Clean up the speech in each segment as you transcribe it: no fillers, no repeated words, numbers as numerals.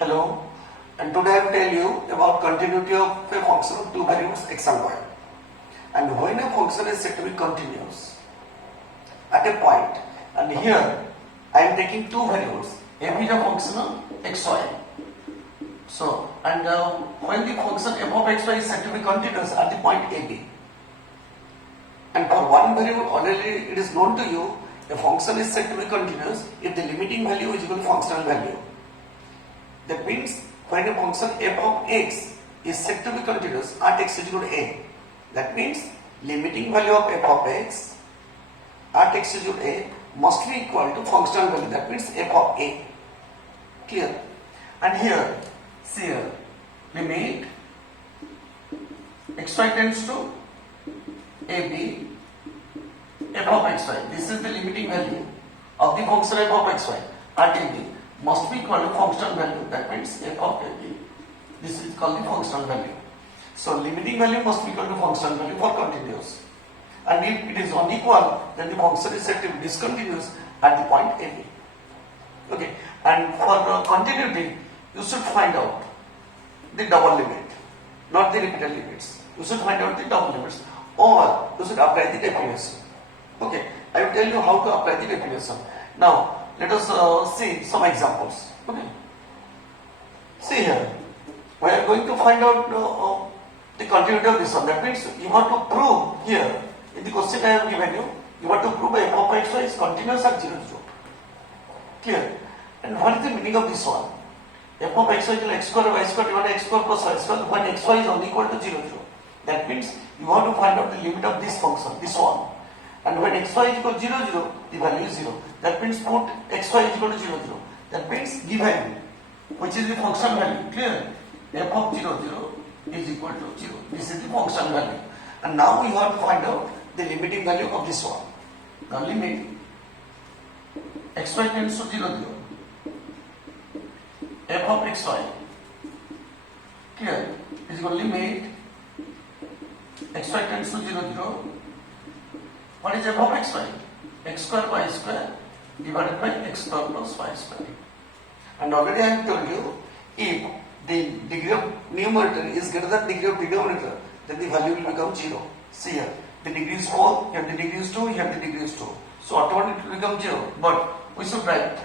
Hello, and today I will tell you about continuity of a function of two variables x and y. And when a function is said to be continuous at a point, and here I am taking two variables, f is a function of xy. So, and when the function f of xy is said to be continuous at the point ab, and for one variable already it is known to you, a function is said to be continuous if the limiting value is equal to functional value. That means when a function f of x is said to be continuous at x is equal to a, that means limiting value of f of x at x is equal to a must be equal to functional value, that means f of a. Clear? And here, see here, limit xy tends to ab f of xy. This is the limiting value of the function f of xy at ab must be equal to functional value, that means f of ab. This is called the functional value. So limiting value must be equal to functional value for continuous. And if it is unequal, then the function is said to be discontinuous at the point ab. Okay. And for continuity, you should find out the double limit, not the repeated limits. You should find out the double limits, or you should apply the definition. Okay. I will tell you how to apply the definition. Now, let us see some examples. Okay. See here, we are going to find out the continuity of this one. That means you have to prove here, in the question I have given you, you have to prove f of xy is continuous at 0, 0. Clear? And what is the meaning of this one? F of xy is equal to x square y square divided by x square plus y square when xy is unequal to 0, 0. That means you have to find out the limit of this function, this one. And when xy is equal to 0, 0, the value is 0. That means put xy is equal to 0, 0. That means given, which is the function value. Clear? F of 0, 0 is equal to 0. This is the function value. And now we have to find out the limiting value of this one. Now limit xy tends to 0, 0. F of xy, clear, is equal to limit xy tends to 0, 0. What is f of xy? X square y square divided by x square plus y square. And already I have told you, if the degree of numerator is greater than degree of denominator, then the value will become 0. See here, the degree is 4, here the degree is 2, here the degree is 2. So automatically it will become 0. But we should write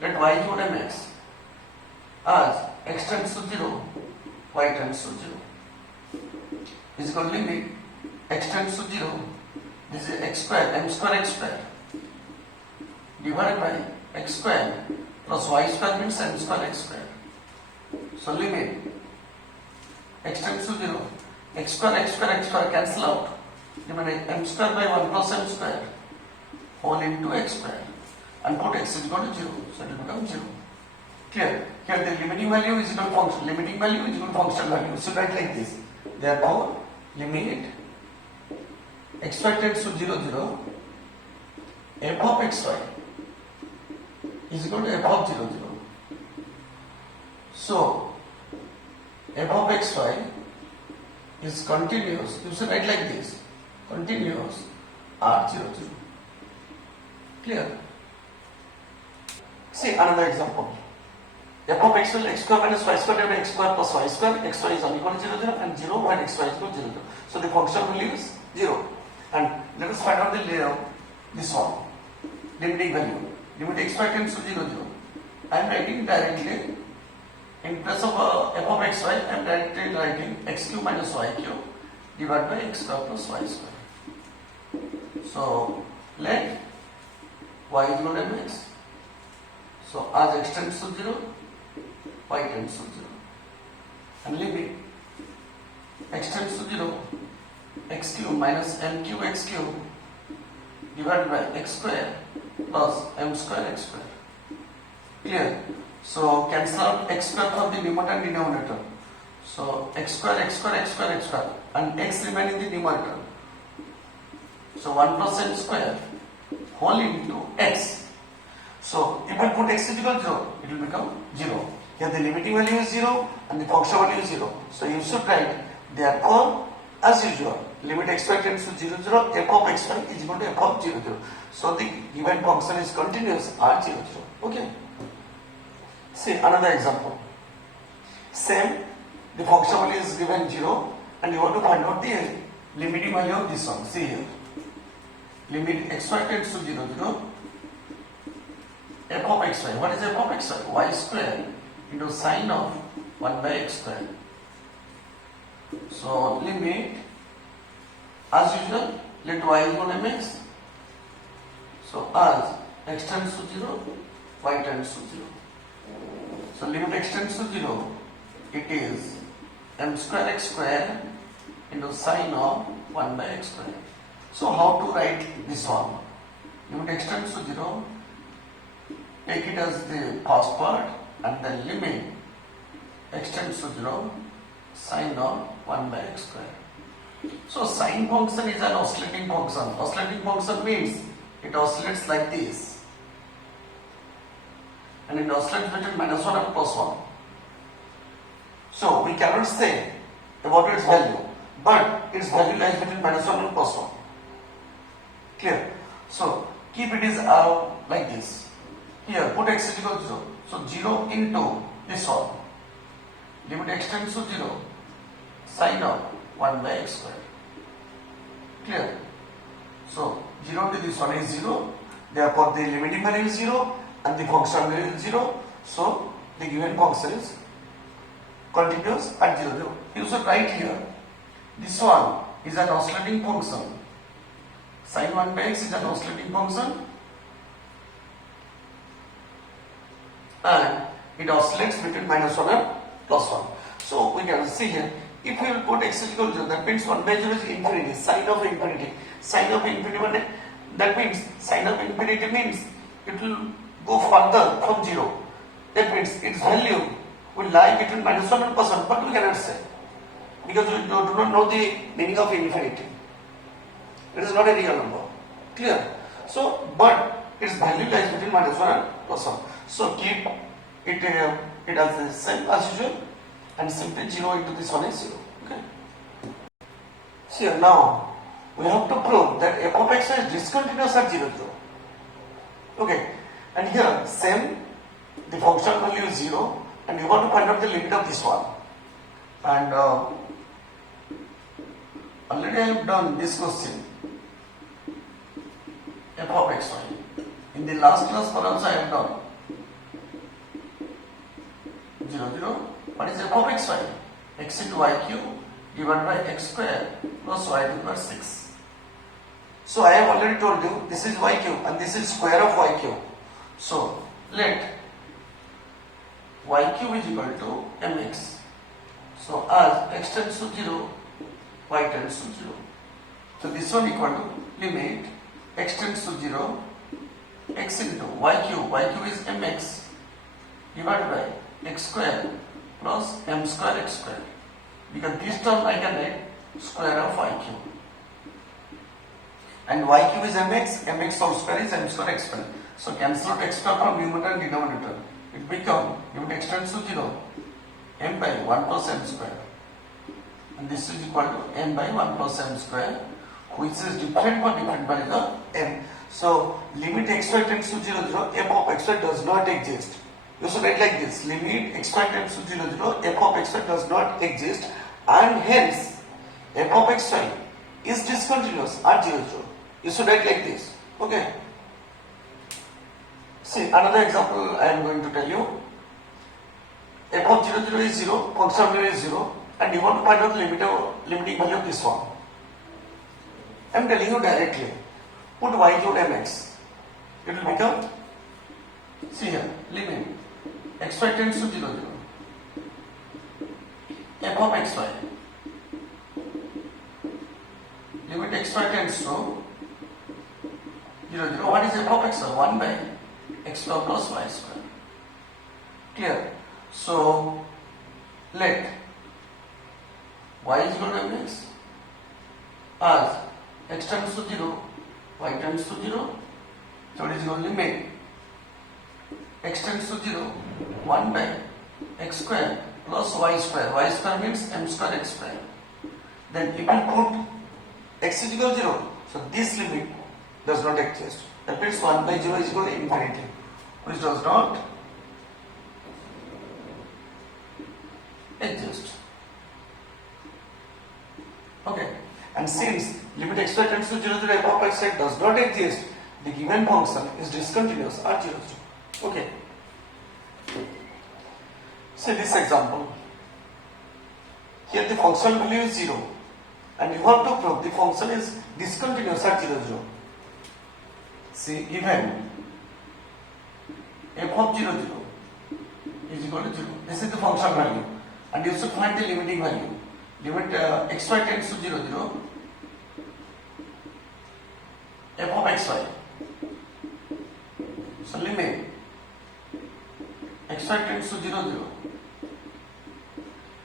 that y is equal to mx as x tends to 0, y tends to 0. Is equal to limit x tends to 0. This is x square, m square x square divided by x square plus y square means m square x square. So limit x tends to 0, x square cancel out. Limit m square by 1 plus m square whole into x square and put x is equal to 0. So it will become 0. Clear? Here the limiting value is equal to function. Limiting value is equal to functional value. So write like this. Therefore, limit xy tends to 0, 0, f of xy is equal to f of 0, 0. So, f of xy is continuous. You should write like this. Continuous r 0, 0. Clear? See another example. F of x will x square minus y square divided by x square plus y square. Xy is unequal to 0, 0 and 0 when xy is equal to 0, 0. So the function value is 0. And let us find out the this one, limiting value. Limit xy tends to 0, 0. I am writing directly in place of f of xy. I am directly writing x cube minus y cube divided by x square plus y square. So let y is equal to mx. So as x tends to 0, y tends to 0. And limit x tends to 0, x cube minus m cube x cube divided by x square plus m square x square. Clear? So cancel out x square from the numerator and denominator. So x square and x remain in the numerator. So 1 plus m square whole into x. So if I put x is equal to 0, it will become 0. Here the limiting value is 0 and the function value is 0. So you should write, therefore, as usual, limit xy tends to 0, 0, f of xy is equal to f of 0, 0. So the given function is continuous r 0, 0. Okay. See another example. Same, the function value is given 0 and you want to find out the limiting value of this one. See here. Limit xy tends to 0, 0. F of xy. What is f of xy? Y square into sine of 1 by x square. So limit, as usual, let y equal mx. So as x tends to 0, y tends to 0. So limit x tends to 0, it is m square x square into sine of 1 by x square. So how to write this one? Limit x tends to 0, take it as the first part and then limit x tends to 0, sine of 1 by x square. So sine function is an oscillating function. Oscillating function means it oscillates like this. And it oscillates between minus 1 and plus 1. So we cannot say about its value, but its value lies between minus 1 and plus 1. Clear? So keep it is like this. Here put x is equal to 0. So 0 into this one. Limit x tends to 0, sine of 1 by x square. Clear? So 0 into this one is 0. Therefore the limiting value is 0 and the function value is 0. So the given function is continuous at 0, 0. You should write here. This one is an oscillating function. Sine 1 by x is an oscillating function and it oscillates between minus 1 and plus 1. So we can see here, if we will put x is equal to 0, that means 1 by 0 is infinity, sine of infinity. Sine of infinity, that means sine of infinity means it will go further from 0. That means its value will lie between minus 1 and plus 1, but we cannot say because we do not know the meaning of infinity. It is not a real number. Clear? So, but its value lies between minus 1 and plus 1. So keep it as the same as usual and simply 0 into this one is 0. Okay. So here now we have to prove that f of x is discontinuous at 0, 0. Okay. And here same, the function value is 0 and you want to find out the limit of this one. And already I have done this question. F of xy. In the last class perhaps I have done 0, 0. What is f of xy? X into y cube divided by x square plus y to the power 6. So I have already told you this is y cube and this is square of y cube. So let y cube is equal to mx. So as x tends to 0, y tends to 0. So this one equal to limit x tends to 0, x into y cube is mx divided by x square plus m square x square. Because this term I can write square of y cube. And y cube is mx whole square is m square x square. So cancel out x square from numerator and denominator. It becomes limit x tends to 0, m by 1 plus m square. And this is equal to m by 1 plus m square, which is different for different values of m. So limit xy tends to 0, 0, f of xy does not exist. You should write like this: limit xy tends to 0, 0, f of xy does not exist, and hence f of xy is discontinuous at 0, 0. You should write like this. Okay. See, another example I am going to tell you. F of 0, 0 is 0, function value is 0, and you want to find out the limiting value of this one. I am telling you directly. Put y cube mx. It will become, see here, limit xy tends to 0, 0. F of xy. Limit xy tends to 0, 0. What is f of xy? 1 by x square plus y square. Clear? So let y is equal to mx as x tends to 0, y tends to 0. So it is equal to limit x tends to 0, 1 by x square plus y square. Y square means m square x square. Then if you put x is equal to 0, so this limit does not exist. That means 1 by 0 is equal to infinity, which does not exist. Okay, and since limit x y tends to 0, 0, f of x y does not exist, the given function is discontinuous at 0, 0. Okay. See this example. Here the function value is 0 and you have to prove the function is discontinuous at 0, 0. See, given f of 0, 0 is equal to 0. This is the function value and you should find the limiting value. Limit x y tends to 0, 0, f of x y. So limit x y tends to 0, 0.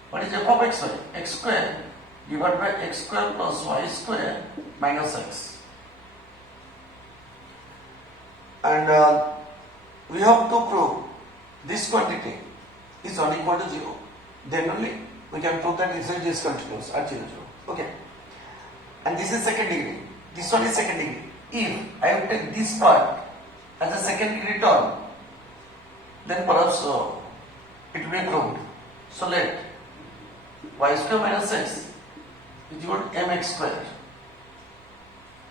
What is f of x y? X square divided by x square plus y square minus x. And we have to prove this quantity is unequal to 0. Then only we can prove that this is discontinuous at 0, 0. Okay. And this is second degree. This one is second degree. If I have taken this part as a second degree term, then perhaps it will be proved. So let y square minus x is equal to mx square.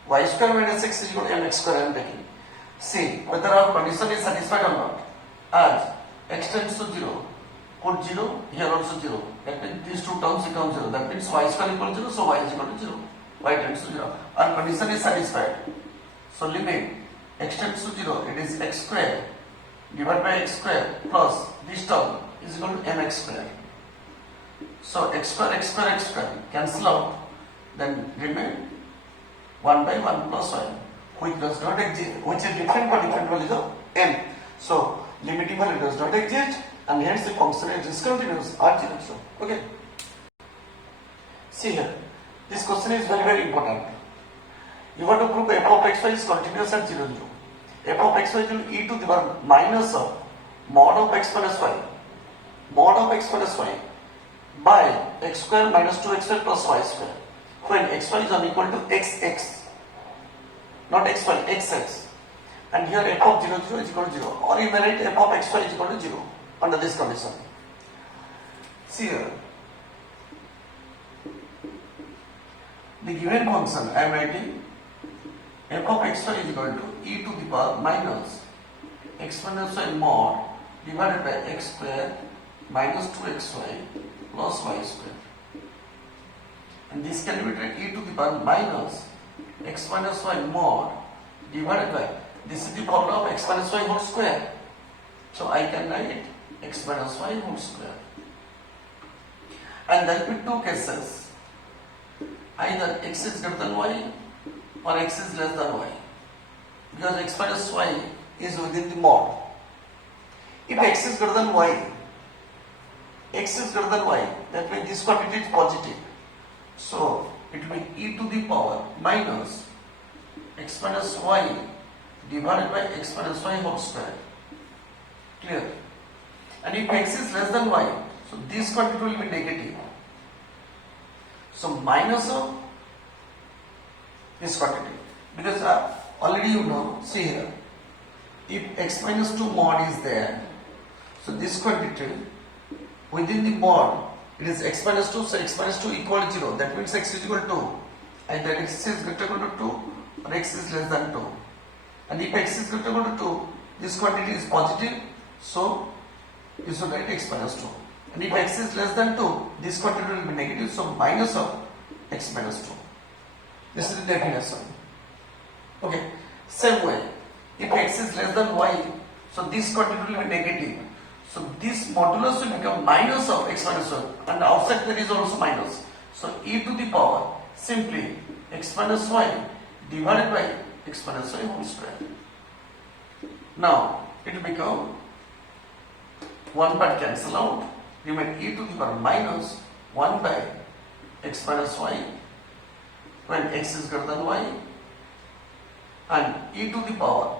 Y square minus x is equal to mx square I am taking. See whether our condition is satisfied or not. As x tends to 0, put 0, here also 0. That means these two terms become 0. That means y square equal to 0, so y is equal to 0. Y tends to 0. Our condition is satisfied. So limit x tends to 0, it is x square divided by x square plus this term is equal to mx square. So x square cancel out, then remain 1 by 1 plus 1, which does not exist, which is different for different values of m. So limiting value does not exist and hence the function is discontinuous at 0, 0. Okay. See here, this question is very, very important. You want to prove f of xy is continuous at 0, 0. F of xy is e to the power minus of mod of x minus y, mod of x minus y by x square minus 2xy plus y square, when xy is unequal to xx, not xy, xx. And here f of 0, 0 is equal to 0. Or you may write f of xy is equal to 0 under this condition. See here, the given function I am writing f of xy is equal to e to the power minus x minus y mod divided by x square minus 2xy plus y square. And this can be written e to the power minus x minus y mod divided by, this is the formula of x minus y whole square. So I can write x minus y whole square. And there will be two cases. Either x is greater than y or x is less than y. Because x minus y is within the mod. If x is greater than y, x is greater than y, that means this quantity is positive. So it will be e to the power minus x minus y divided by x minus y whole square. Clear? And if x is less than y, so this quantity will be negative. So minus of this quantity. Because already you know, see here, if x minus 2 mod is there, so this quantity within the mod, it is x minus 2, so x minus 2 equal to 0. That means x is equal to 2. Either x is greater than 2 or x is less than 2. And if x is greater than 2, this quantity is positive, so you should write x minus 2. And if x is less than 2, this quantity will be negative, so minus of x minus 2. This is the definition. Okay. Same way, if x is less than y, so this quantity will be negative. So this modulus will become minus of x minus 1, and outside there is also minus. So e to the power simply x minus y divided by x minus y whole square. Now it will become 1 part cancel out, remain e to the power minus 1 by x minus y when x is greater than y, and e to the power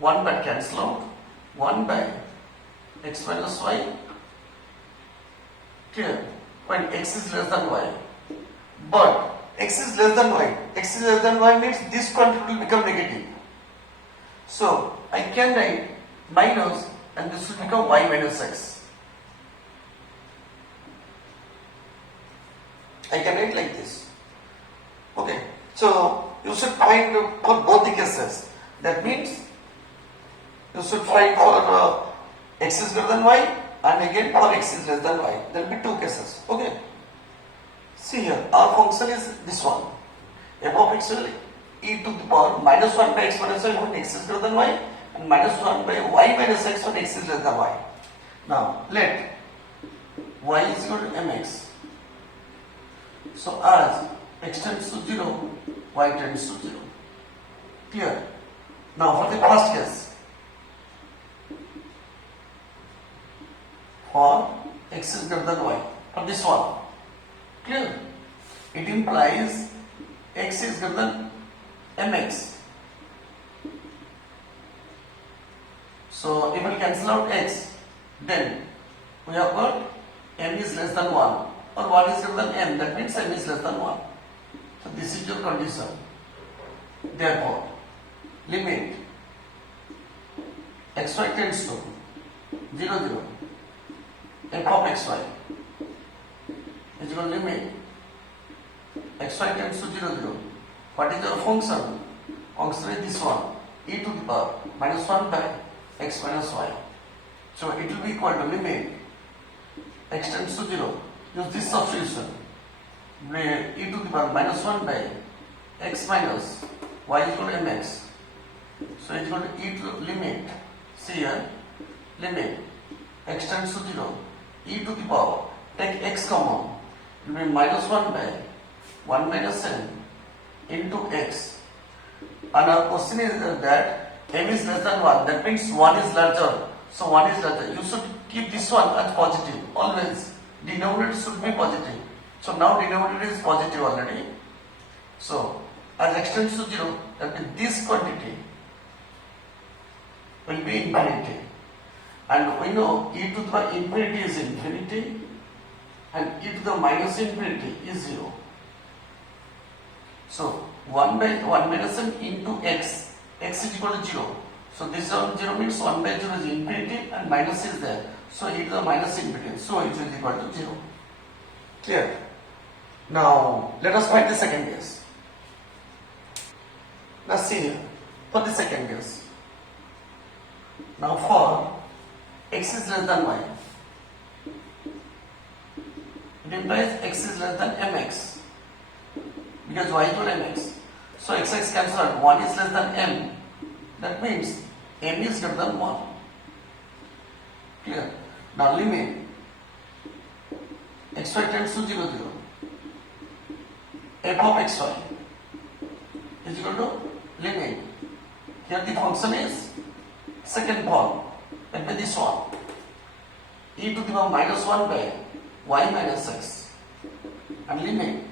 1 part cancel out, 1 by x minus y, clear, when x is less than y. But x is less than y, x is less than y means this quantity will become negative. So I can write minus and this will become y minus x. I can write like this. Okay. So you should find for both the cases. That means you should find for x is greater than y and again for x is less than y. There will be two cases. Okay. See here, our function is this one. F of x will e to the power minus 1 by x minus y when x is greater than y and minus 1 by y minus x when x is less than y. Now let y is equal to mx. So as x tends to 0, y tends to 0. Clear? Now for the first case, for x is greater than y, for this one, clear? It implies x is greater than mx. So if we cancel out x, then we have got m is less than 1 or 1 is greater than m, that means m is less than 1. So this is your condition. Therefore, limit xy tends to 0, 0, f of xy is equal to limit xy tends to 0, 0. What is your function? Function is this one, e to the power minus 1 by x minus y. So it will be equal to limit x tends to 0. Use this substitution, where e to the power minus 1 by x minus y is equal to mx. So it is equal to e to limit, see here, limit x tends to 0, e to the power, take x common, it will be minus 1 by 1 minus n into x. And our question is that m is less than 1, that means 1 is larger. So 1 is larger. You should keep this one as positive, always. Denominator should be positive. So now denominator is positive already. So as x tends to 0, that means this quantity will be infinity. And we know e to the infinity is infinity and e to the minus infinity is 0. So 1 by 1 minus n into x, x is equal to 0. So this 0 means 1 by 0 is infinity and minus is there. So e to the minus infinity. So it is equal to 0. Clear? Now let us find the second case. Now see here, for the second case. Now for x is less than y, it implies x is less than mx because y equal mx. So x cancel out, 1 is less than m, that means m is greater than 1. Clear? Now limit xy tends to 0, 0, f of xy is equal to limit, here the function is second form, that means this one, e to the power minus 1 by y minus x, and limit,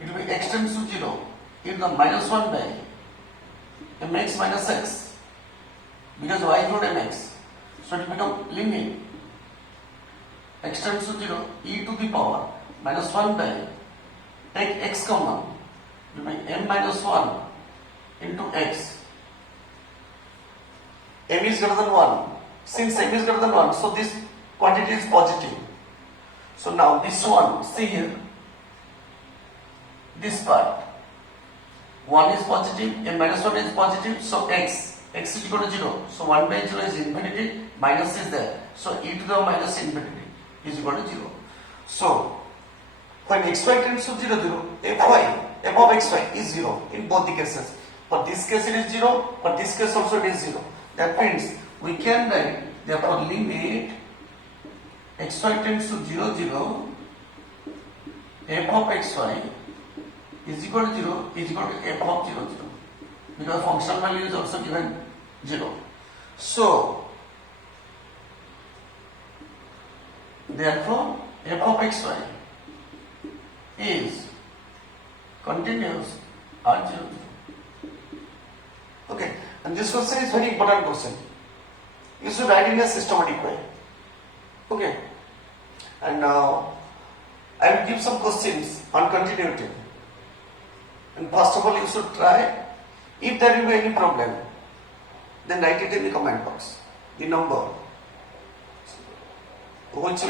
it will be x tends to 0, e to the minus 1 by mx minus x, because y is not mx, so it will become limit x tends to 0, e to the power minus 1 by, take x common, it will be m minus 1 into x. M is greater than 1. Since m is greater than 1, so this quantity is positive. So now this one, see here, this part, 1 is positive, m minus 1 is positive, so x is equal to 0. So 1 by 0 is infinity, minus is there. So e to the minus infinity is equal to 0. So when xy tends to 0, 0, f of xy is 0 in both the cases. For this case it is 0, for this case also it is 0. That means we can write, therefore limit xy tends to 0, 0, f of xy is equal to 0 is equal to f of 0, 0. Because function value is also given 0. So therefore f of xy is continuous at 0, 0. Okay, and this question is very important question. You should write in a systematic way. Okay, and now I will give some questions on continuity. And first of all, you should try. If there will be any problem, then write it in the comment box. The number which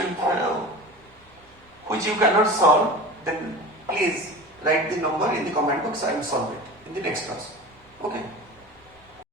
you cannot solve, then please write the number in the comment box. I will solve it in the next class. Okay.